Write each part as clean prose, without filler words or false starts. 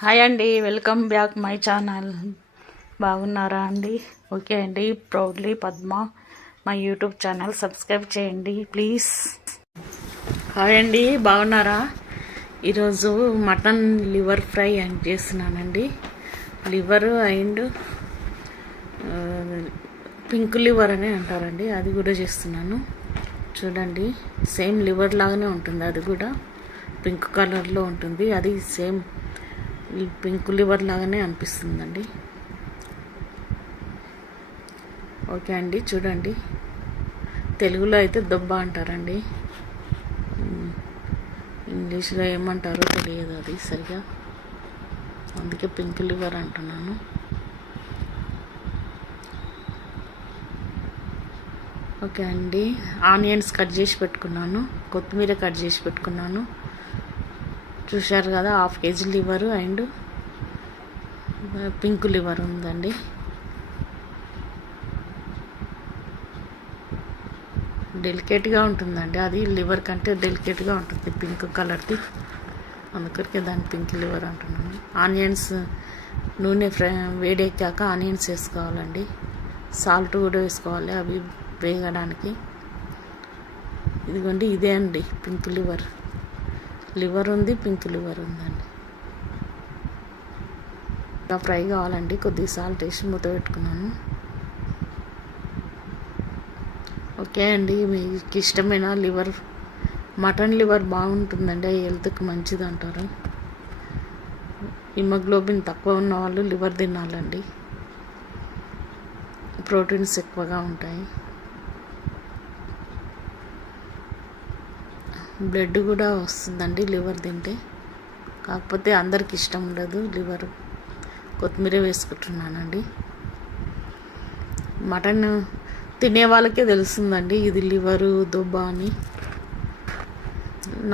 Hi అండి, welcome back my channel. బాగున్నారా అండి? ఓకే అండి. Proudly Padma my YouTube channel subscribe చేయండి ప్లీజ్. హాయ్ అండి, బాగున్నారా? ఈరోజు మటన్ లివర్ ఫ్రై అని చేస్తున్నానండి. లివర్ అండ్ పింక్ లివర్ అని అంటారండి, అది కూడా చేస్తున్నాను. చూడండి, సేమ్ లివర్ లాగానే ఉంటుంది, అది కూడా పింక్ కలర్లో ఉంటుంది. అది సేమ్ పింక్ లివర్ లాగానే అనిపిస్తుందండి. ఓకే అండి, చూడండి. తెలుగులో అయితే దొబ్బ అంటారండి, ఇంగ్లీష్లో ఏమంటారో తెలియదు అది సరిగా, అందుకే పింక్ లివర్ అంటున్నాను. ఓకే అండి, ఆనియన్స్ కట్ చేసి పెట్టుకున్నాను, కొత్తిమీర కట్ చేసి పెట్టుకున్నాను. చూశారు కదా, 1/2 kg liver and pink liver ఉందండి. డెలికేట్గా ఉంటుందండి, అది లివర్ కంటే డెలికేట్గా ఉంటుంది పింక్ కలర్ది, అందుకొరకే దాన్ని పింక్ లివర్ అంటున్నాను. ఆనియన్స్ నూనె వేడెక్కాక ఆనియన్స్ వేసుకోవాలండి, సాల్ట్ కూడా వేసుకోవాలి అవి వేగడానికి. ఇదిగోండి, ఇదే అండి పింక్ లివర్ ఉంది, పింక్ లివర్ ఉందండి. ఇంకా ఫ్రై కావాలండి, కొద్దిగా సాల్ట్ వేసి మూత పెట్టుకున్నాను. ఓకే అండి, మీకు ఇష్టమైన మటన్ లివర్ బాగుంటుందండి, హెల్త్కి మంచిది అంటారు. హిమోగ్లోబిన్ తక్కువ ఉన్న వాళ్ళు లివర్ తినాలండి, ప్రోటీన్స్ ఎక్కువగా ఉంటాయి. బ్లడ్ కూడా వస్తుందండి లివర్ తింటే, కాకపోతే అందరికి ఇష్టం ఉండదు లివర్. కొత్తిమీర వేసుకుంటున్నానండి. మటన్ తినే వాళ్ళకే తెలుస్తుందండి ఇది లివరు దొబ్బ అని,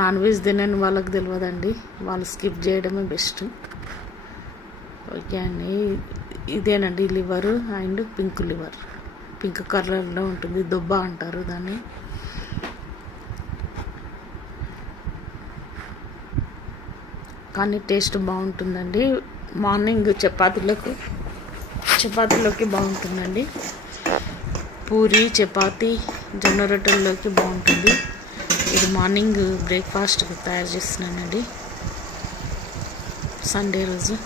నాన్ వెజ్ తినని వాళ్ళకి తెలియదండి, వాళ్ళు స్కిప్ చేయడమే బెస్ట్. ఓకే అండి, ఇదేనండి లివరు అండ్ పింక్ కలర్లో ఉంటుంది, దొబ్బ అంటారు దాన్ని. కానీ టేస్ట్ బాగుంటుందండి, మార్నింగ్ చపాతీలోకి బాగుంటుందండి, పూరి చపాతీ జొన్న రొట్టెల్లోకి బాగుంటుంది. ఇది మార్నింగ్ బ్రేక్ఫాస్ట్కి తయారు చేస్తున్నానండి. సండే రోజు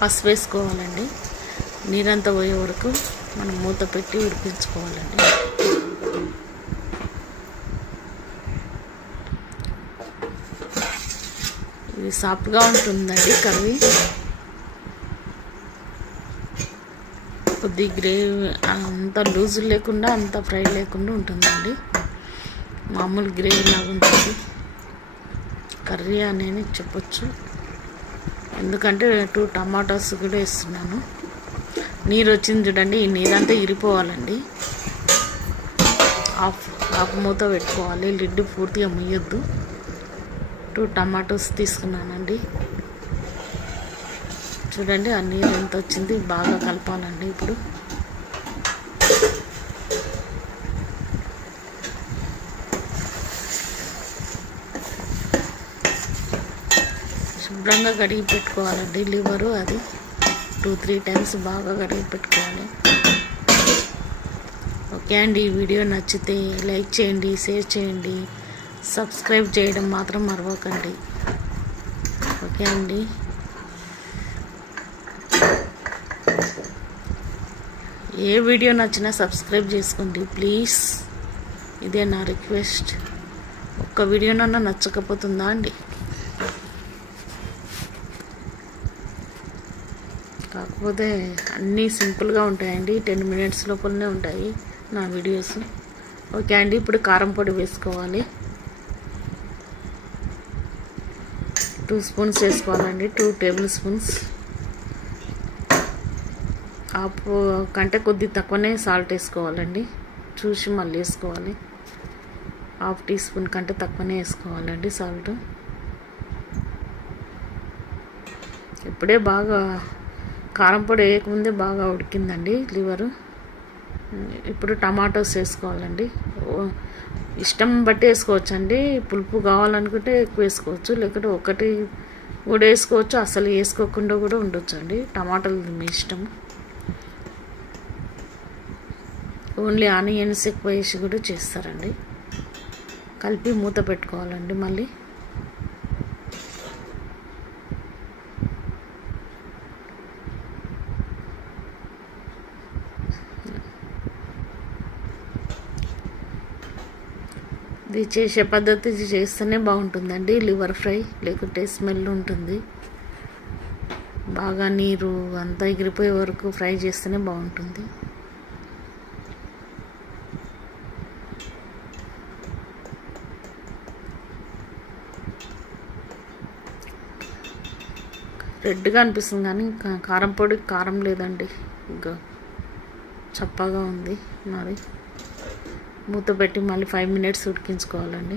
పసుపు వేసుకోవాలండి, నీరంతా పోయే వరకు మనం మూత పెట్టి ఉడికించుకోవాలండి. ఇది సాఫ్ట్గా ఉంటుందండి కర్రీ, కొద్ది గ్రేవీ అంత లూజ్ లేకుండా అంత ఫ్రై లేకుండా ఉంటుందండి, మామూలు గ్రేవీ లాగా ఉంటుంది కర్రీ అని చెప్పొచ్చు. ఎందుకంటే 2 టమాటాస్ కూడా వేస్తున్నాను. నీరు వచ్చింది చూడండి, ఈ నీరంతా ఇరిపోవాలండి. హాఫ్ మూత పెట్టుకోవాలి, లిడ్ పూర్తిగా ముయ్యొద్దు. 2 టమాటోస్ తీసుకున్నానండి. చూడండి, ఆ నీరు ఎంత వచ్చింది, బాగా కలపాలండి. ఇప్పుడు శుభ్రంగా కడిగి పెట్టుకోవాలండి లివరు, అది 2-3 టైమ్స్ బాగా కడిగి పెట్టుకోవాలి. ఓకే అండి, ఈ వీడియో నచ్చితే లైక్ చేయండి, షేర్ చేయండి, సబ్స్క్రైబ్ చేయడం మాత్రం మరవకండి. ఓకే అండి, ఏ వీడియో నచ్చినా సబ్స్క్రైబ్ చేసుకోండి ప్లీజ్, ఇదే నా రిక్వెస్ట్. ఒక్క వీడియోనన్నా నచ్చకపోతుందా అండి? కాకపోతే అన్నీ సింపుల్గా ఉంటాయండి, 10 minutes లోపలనే ఉంటాయి నా వీడియోస్. ఓకే అండి, ఇప్పుడు కారం పొడి వేసుకోవాలి. 2 స్పూన్స్ వేసుకోవాలండి, 2 టేబుల్ స్పూన్స్. కంటే కొద్ది తక్కువనే సాల్ట్ వేసుకోవాలండి, చూసి మళ్ళీ వేసుకోవాలి. 1/2 teaspoon కంటే తక్కువనే వేసుకోవాలండి సాల్ట్. ఇప్పుడే బాగా కారం పొడి వేయకముందే బాగా ఉడికిందండి లివరు. ఇప్పుడు టమాటోస్ వేసుకోవాలండి, ఇష్టం బట్టి వేసుకోవచ్చు అండి. పులుపు కావాలనుకుంటే ఎక్కువ వేసుకోవచ్చు, లేకపోతే కూడా వేసుకోవచ్చు, అసలు వేసుకోకుండా కూడా ఉండొచ్చు అండి. టమాటాలు మీ ఇష్టం. ఓన్లీ ఆనియన్స్ ఎక్కువ వేసి కూడా చేస్తారండి. కలిపి మూత పెట్టుకోవాలండి. మళ్ళీ ఇది చేసే పద్ధతి చేస్తేనే బాగుంటుందండి. లివర్ ఫ్రై లేకుంటే స్మెల్ ఉంటుంది. బాగా నీరు అంతా ఎగిరిపోయే వరకు ఫ్రై చేస్తేనే బాగుంటుంది. రెడ్గా అనిపిస్తుంది కానీ కారం పొడి కారం లేదండి, ఇంకా చప్పగా ఉంది. మరి మూత పెట్టి మళ్ళీ 5 minutes ఉడికించుకోవాలండి.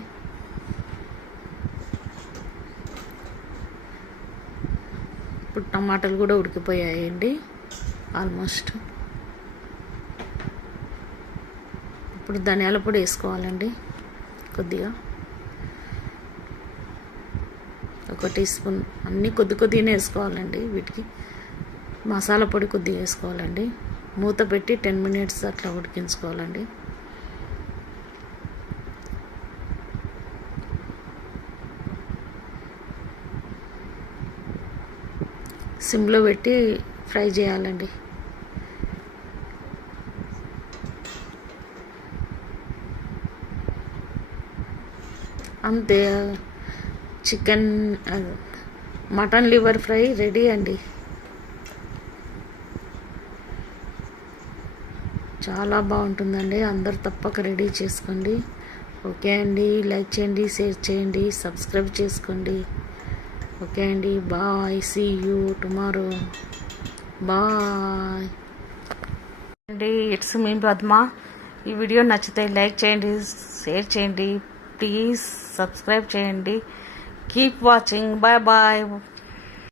ఇప్పుడు టమాటాలు కూడా ఉడికిపోయాయండి ఆల్మోస్ట్. ఇప్పుడు ధనియాల పొడి వేసుకోవాలండి. కొద్దిగా 1 teaspoon, అన్నీ కొద్దిగానే వేసుకోవాలండి. వీటికి మసాలా పొడి కొద్దిగా వేసుకోవాలండి. మూత పెట్టి 10 minutes అట్లా ఉడికించుకోవాలండి. సిమ్లో పెట్టి ఫ్రై చేయాలండి. అంతే, chicken mutton liver fry ready అండి. చాలా బాగుంటుందండి. అందరు తప్పక రెడీ చేసుకోండి. ఓకే అండి, లైక్ చేయండి, షేర్ చేయండి, సబ్స్క్రైబ్ చేసుకోండి. ఓకే అండి, bye, see you tomorrow, bye అండి. It's me Padma. ఈ వీడియో నచ్చితే లైక్ చేయండి, షేర్ చేయండి, ప్లీజ్ సబ్స్క్రైబ్ చేయండి. Keep watching. Bye bye.